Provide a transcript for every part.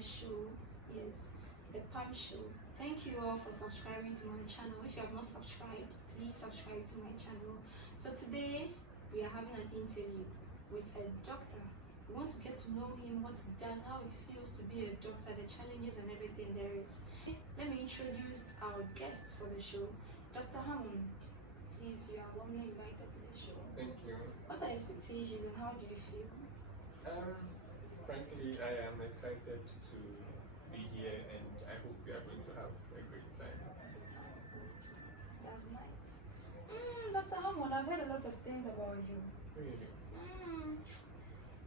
my show. Yes, the Palm Show. Thank you all for subscribing to my channel. If you have not subscribed, please subscribe to my channel. So today we are having an interview with a doctor. We want to get to know him, what he does, how it feels to be a doctor, the challenges and everything there is. Let me introduce our guest for the show, Dr. Hammond. Please, you are warmly invited to the show. Thank you. What are your expectations and how do you feel? Frankly, I am excited to be here and I hope we are going to have a great time. That's nice. Dr. Hammond, I've heard a lot of things about you. Really?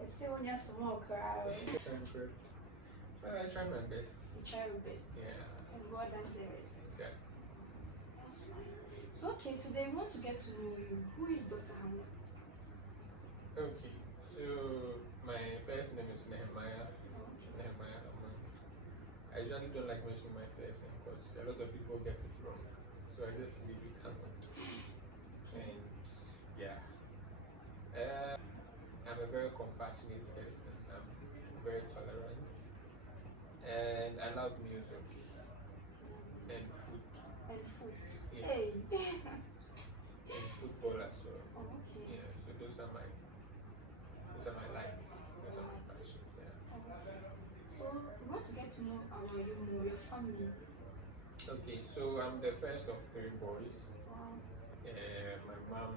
Let's say when you're small crowd. Well, I try my best. You try your best. Yeah. And God does the rest. Exactly. That's fine. So okay, today we want to get to know you. Who is Dr. Hammond? Okay, so my first name is Nehemiah. Okay. Nehemiah Hammond. I usually don't like mentioning my first name because a lot of people get it wrong. So I just leave it Hammond. And yeah. I'm a very compassionate person. I'm very tolerant. And I love music and food. And food. Yeah. Hey. And football as well. Oh, okay. Yeah, so those are my likes. Those are my passions. Yeah. So we want to get to know about you more, your family. Okay, so I'm the first of 3 boys. Wow. My mom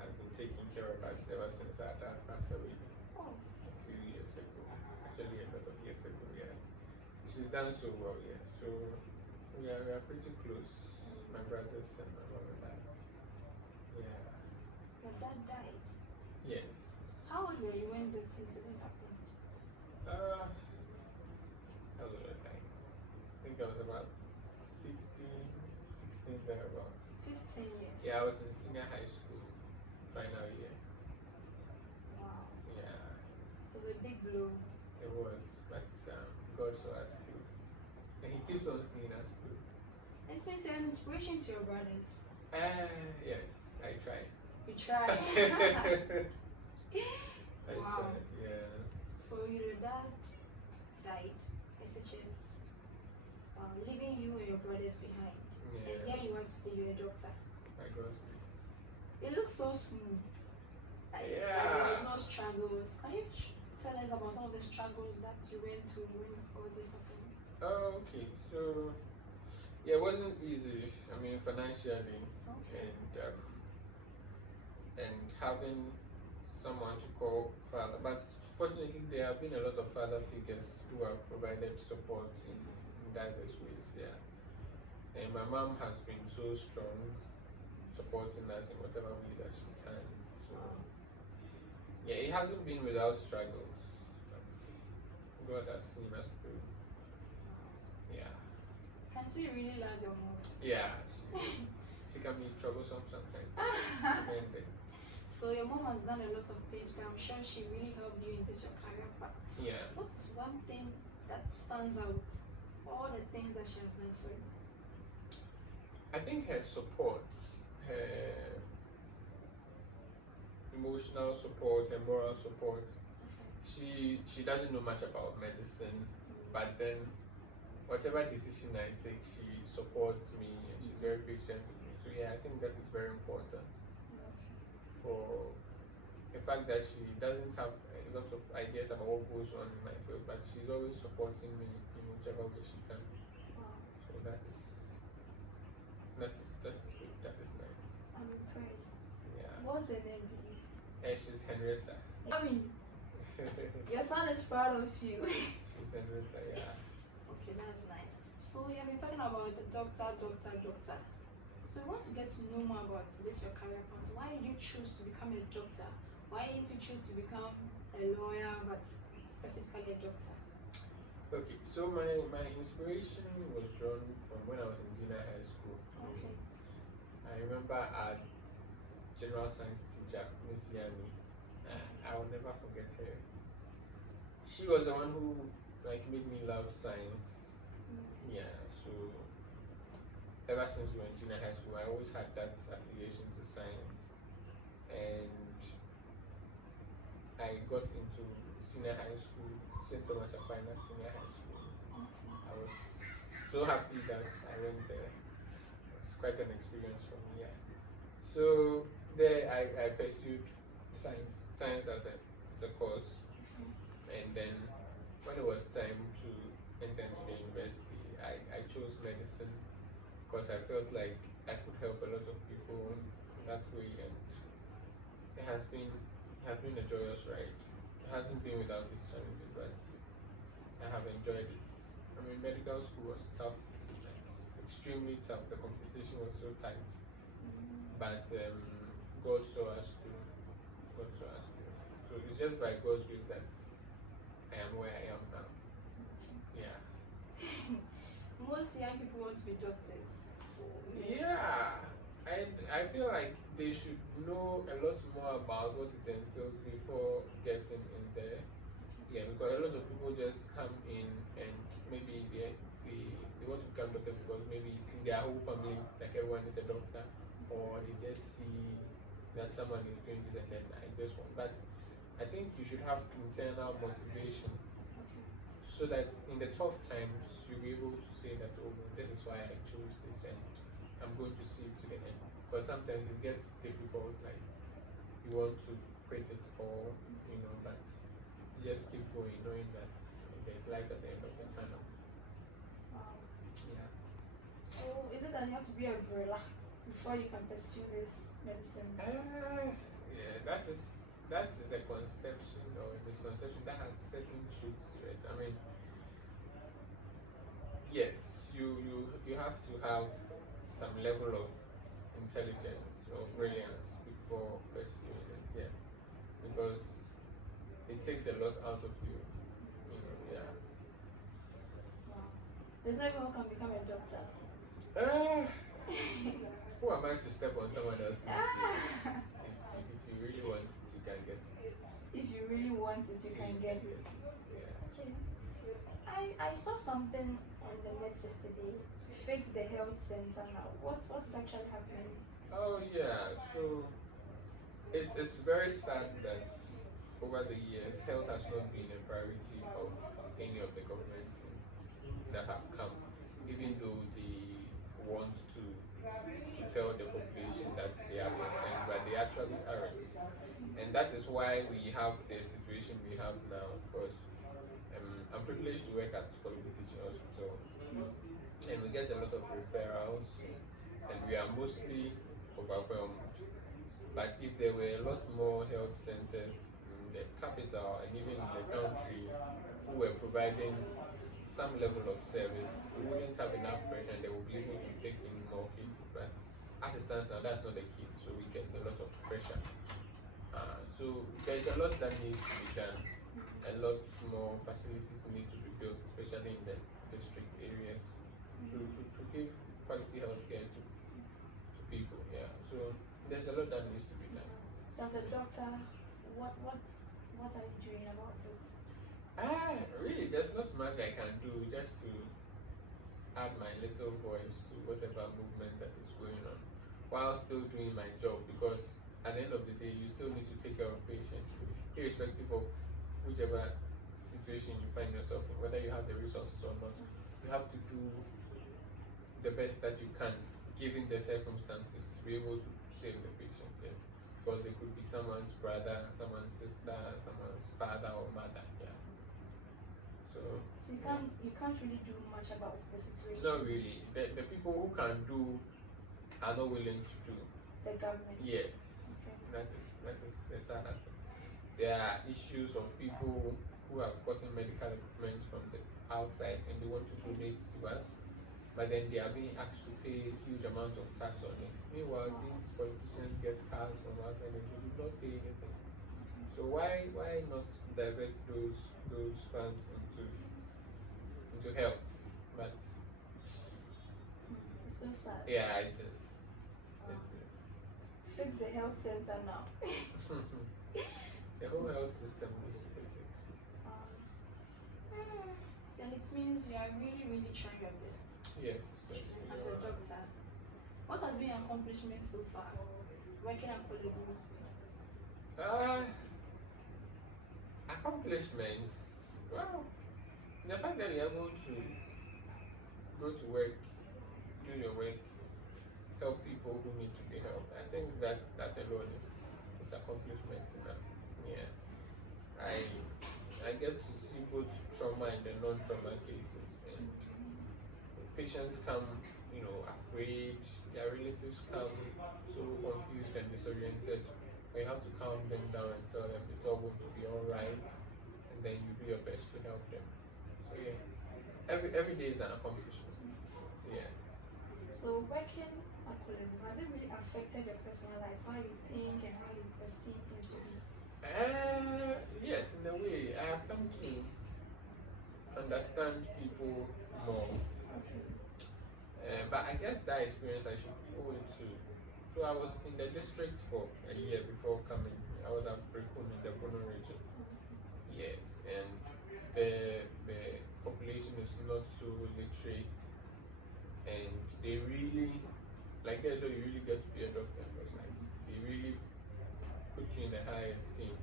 has been taking care of us ever since our dad passed away Oh. a few years ago. Actually, a lot of years ago, yeah. She's done so well, yeah. So we are pretty close, my brothers and my mom and I. Yeah. Your dad died. Yes. How old were you when this incident happened? How old was I? I think I was about 15, 16 thereabouts. 15 years. Yeah, I was in senior high school, final year. Wow. Yeah, It was a big blow. it was, but God saw us through. And He keeps on seeing us through. It means you're an inspiration to your brothers. Yes, I try. You try. I Wow. try, yeah. So your dad died, SHS, leaving you and your brothers behind. And Yeah, here you want to be a doctor. by God's grace. It looks so smooth. Like Yeah. there's no struggles. Can you tell us about some of the struggles that you went through when all this happened? Oh, okay, so yeah, it wasn't easy. I mean, financially, Okay. and having someone to call father. But fortunately, there have been a lot of father figures who have provided support in diverse ways. Yeah, and my mom has been so strong, supporting us in whatever way that she can. So yeah, it hasn't been without struggles, but God has seen us through. Yeah, Can see you really love your mom. yeah, she can be troublesome sometimes. And then, So your mom has done a lot of things, but I'm sure she really helped you in this your career path. yeah. What is one thing that stands out for all the things that she has done for you? I think her support, her emotional support, her moral support. She doesn't know much about medicine, but then whatever decision I take, she supports me and she's very patient with me. So yeah, I think that is very important for the fact that she doesn't have a lot of ideas about what goes on in my field, but she's always supporting me in whichever way she can. Wow. So that is good. That is nice. I'm impressed. Yeah. What's her name, please? And she's Henrietta. I mean, your son is proud of you. She's Henrietta, yeah. Okay, that's nice. So we have been talking about a doctor. So we want to get to know more about this your career path. Why did you choose to become a doctor? Why didn't you choose to become a lawyer, but specifically a doctor? Okay, so my inspiration was drawn from when I was in junior high school. Okay. I remember our general science teacher, Miss Yani. I will never forget her. She was the one who made me love science. Yeah, so ever since we were in junior high school, I always had that affiliation to science. And I got into senior high school St. Thomas Aquinas Senior High School. I was so happy that I went there. It's quite an experience for me. Yeah. So there I pursued science as a course, and then when it was time to enter into the university, I chose medicine because I felt like I could help a lot of people that way, and it has been a joyous ride. It hasn't been without its challenges, but I have enjoyed it. I mean, medical school was tough, like extremely tough. The competition was so tight, but God saw us through. God saw us through. So it's just by God's grace that I am where I am now. Yeah. Most young people want to be doctors. Yeah. I feel like they should know a lot more about what it entails before getting in there. Yeah, because a lot of people just come in and maybe they want to become doctors because maybe in their whole family, like everyone is a doctor, or they just see that someone is doing this and then I just want. But I think you should have internal motivation so that in the tough times you'll be able to say that, oh, this is why I chose this and I'm going to see it to the end. Because sometimes it gets difficult, like you want to quit it all, but you just keep going, knowing that there's light at the end of the tunnel. Wow. Yeah. So is it that you have to be a gorilla before you can pursue this medicine? Yeah, that is a conception or a misconception that has certain truth to it. I mean, yes, you have to have some level of intelligence or brilliance before pursuing it, yeah, because it takes a lot out of you, yeah. Wow. There's no one can become a doctor. Who am I to step on someone else's toes? If you really want it, you can get it. If you really want it, you can get it. Yeah. Okay. I saw something on the net yesterday. Fix the health center now. What's actually happening? Oh yeah, so it's very sad that over the years health has not been a priority of any of the governments that have come, even though they want to tell the population that they are concerned, but they actually aren't. And that is why we have the situation we have now, because I'm privileged to work at Quality Teaching Hospital, and we get a lot of referrals, and we are mostly overwhelmed. But if there were a lot more health centers in the capital and even in the country who were providing some level of service, we wouldn't have enough pressure and they will be able to take in more cases. But as it stands now, that's not the case, so we get a lot of pressure. So there's a lot that needs to be done. A lot more facilities need to be built, especially in the district areas, to give quality healthcare to people. Yeah. So there's a lot that needs to be done. So as a doctor, what are you doing about it? Really, there's not much I can do just to add my little voice to whatever movement that is going on, while still doing my job, because at the end of the day, you still need to take care of patients, irrespective of whichever situation you find yourself in, whether you have the resources or not. You have to do the best that you can, given the circumstances, to be able to save the patients. Yes. Because they could be someone's brother, someone's sister, someone's father or mother. Yeah. So you can't really do much about the situation. not really. The people who can do are not willing to do. The government. Yes. Okay. That is the sad aspect. There are issues of people who have gotten medical equipment from the outside and they want to donate to us, but then they are being asked to pay a huge amount of tax on it. Meanwhile, these politicians get cars from outside and they do not pay anything. So why not divert those funds into health? But it's so sad. yeah, it is. It is. Fix the health center now. The whole health system needs to be fixed. Then it means you are really, really trying your best Yes. as a doctor. What has been your accomplishment so far? Working at Polygon. Accomplishments. Well, the fact that you're able to go to work, do your work, help people who need to be helped, I think that alone is accomplishment enough. Yeah. I get to see both trauma and the non-trauma cases, and patients come, afraid, their relatives come so confused and disoriented. But you have to calm them down and tell them it's all going to be alright, and then you do your best to help them. So yeah, every day is an accomplishment. Yeah. So working at Colombo, has it really affected your personal life, how you think and how you perceive things to be? Yes, in a way, I have come to understand people more. Okay. But I guess that experience I should owe it to. So I was in the district for a year before coming. I was at Brecon in the Bono region. Yes, and the population is not so literate, and they really, like that's where you really get to be a doctor. Because like they really put you in the high esteem.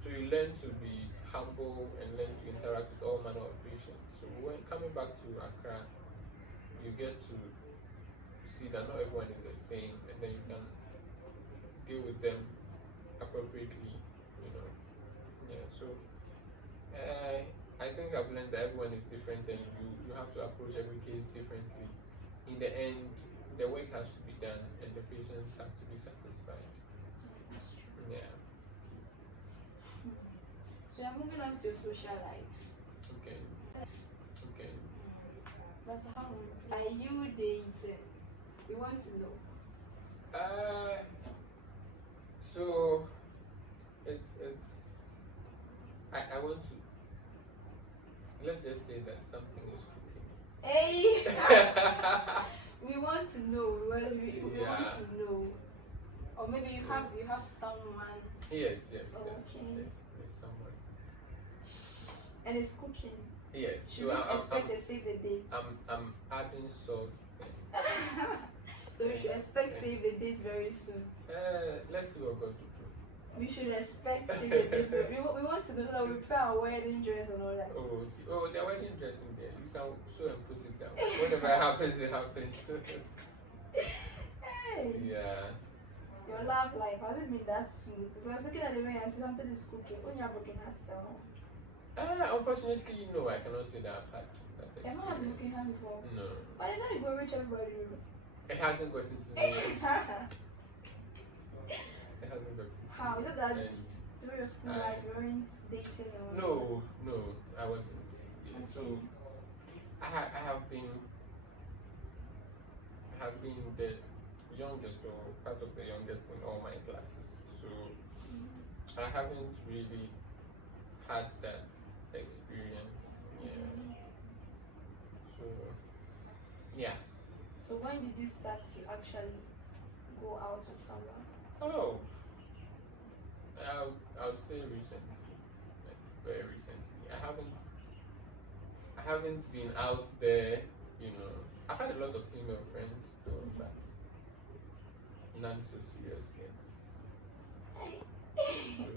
So you learn to be humble and learn to interact with all manner of patients. So when coming back to Accra, you get to see that not everyone is the same, and then you can deal with them appropriately. Yeah. So I think I've learned that everyone is different, and you have to approach every case differently. In the end, the work has to be done, and the patients have to be satisfied. Yeah. So you're moving on to your social life. Okay. That's how are you dating? We want to know. So it's I want to, let's just say that something is cooking. Hey, we want to know because we want to know, or maybe you have someone. Yes. Okay. Yes, someone. And it's cooking. Yes. Should we expect a save the date? I'm adding salt. So we should expect save the date very soon. Let's see what God will do. We should expect save the date. We want to know so that we prepare our wedding dress and all that. Oh, the wedding dress in there. You can sew and put it down. Whatever happens, it happens. Hey. Yeah. Your love life hasn't been that smooth. Because looking at the way I see something is cooking, when you're broken hearts down. Unfortunately, no, I cannot say that I've had that experience. You've not had broken hearts before? No. But it's not going to reach everybody. It hasn't gotten to me yet. It hasn't gotten to me. How? Is it that And through your school life you weren't dating or? No, I wasn't. Yeah, Okay. so I have been the youngest or part of the youngest in all my classes. So I haven't really had that experience. Yeah. So yeah. So when did you start to actually go out with someone? Oh, I would say recently, like very recently. I haven't been out there. I've had a lot of female friends though, but none so serious yet. So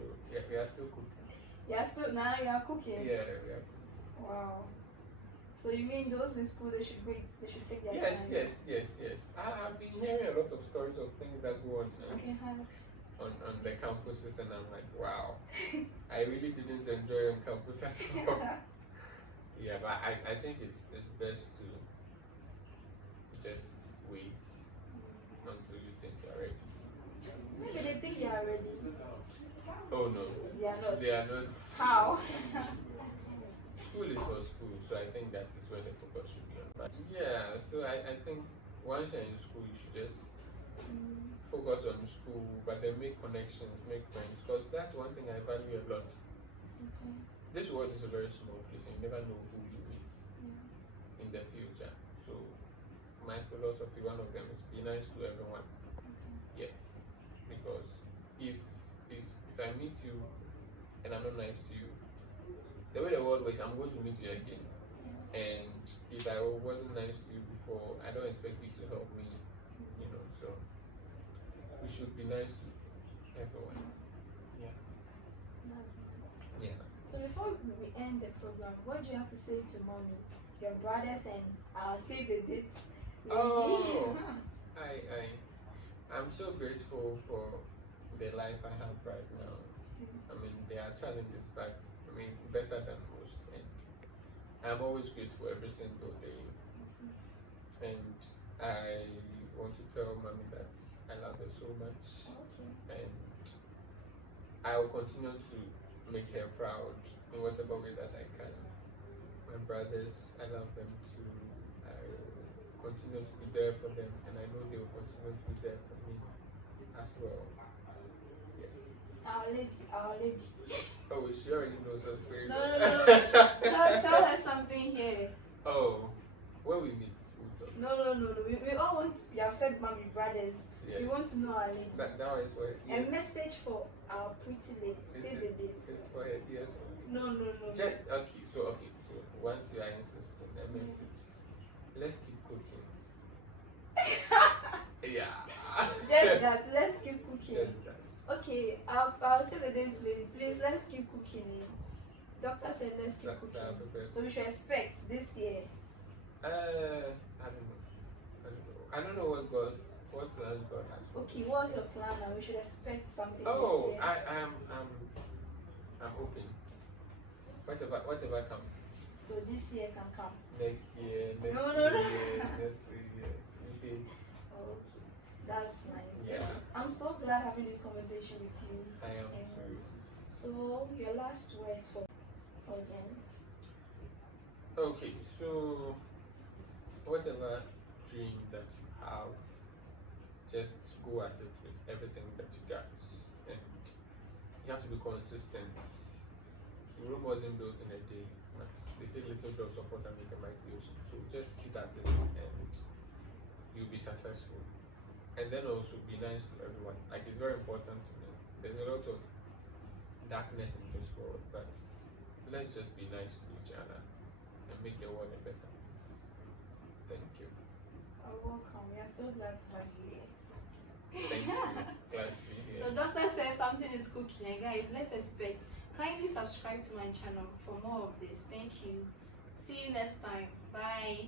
we are still cooking. Now you are cooking? Yeah, we are cooking. Wow. So you mean those in school they should wait, they should take their Yes. time? Yes. I've been hearing a lot of stories of things that go on Okay, on the campuses, and I'm like, wow, I really didn't enjoy on campus at all. Yeah, but I think it's best to just wait until you think you're ready. Maybe they think they are ready. Oh no, They are not. they are not. How? School is for school, so I think that is where the focus should be on. But yeah, so I think once you're in school, you should just focus on school, but then make connections, make friends, because that's one thing I value a lot. Okay. This world is a very small place, and you never know who you meet in the future. So my philosophy, one of them is be nice to everyone. Yes, because if I meet you and I'm not nice to you, the way the world works, I'm going to meet you again. And if I wasn't nice to you before, I don't expect you to help me. So we should be nice to everyone. Yeah. That's nice. Yeah. So before we end the program, what do you have to say to mommy, your brothers, and I'll save the dates? Oh, I'm so grateful for the life I have right now. I mean, there are challenges, but I mean, it's better than most. And I'm always grateful every single day. And I want to tell mommy that I love her so much. Okay. And I will continue to make her proud in whatever way that I can. My brothers, I love them too. I will continue to be there for them, and I know they will continue to be there for me as well. Yes. Our lady. Oh, she already knows us very No, well. no, no. tell her something here. Oh, when we meet, we'll talk. No. We all want to, you have said mommy, brothers. Yes. We want to know our lady. That is for her. A message for our pretty lady. Save the date. It's for her, yes. No. Okay, so once you are insisting, a message. Let's keep cooking. Yeah. Just that. Let's keep cooking. Just that. Okay, I'll say the dates lady. Please, let's keep cooking. Doctor said let's keep That's cooking. So we should expect this year. I don't know what plans God has for Okay, what's your plan now? We should expect something Oh, this year. I'm hoping. Whatever comes. So this year can come. Next year, next No. 2 years, next 3 years. Okay. Okay, that's nice. Yeah. I'm so glad having this conversation with you. I am And too. so, your last words for audience. Okay, so whatever dream that you have, just go at it with everything that you got. And you have to be consistent. The Rome wasn't built in a day. But they say little drops of water make a mighty ocean. So just keep at it and you'll be successful. And then also be nice to everyone. Like, it's very important to me. There's a lot of darkness in this world, but let's just be nice to each other and make the world a better place. Thank you. You're welcome. We are so glad to have you here. Thank you. Glad to be here. So doctor says something is cooking, and guys, let's expect. Kindly subscribe to my channel for more of this. Thank you. See you next time. Bye.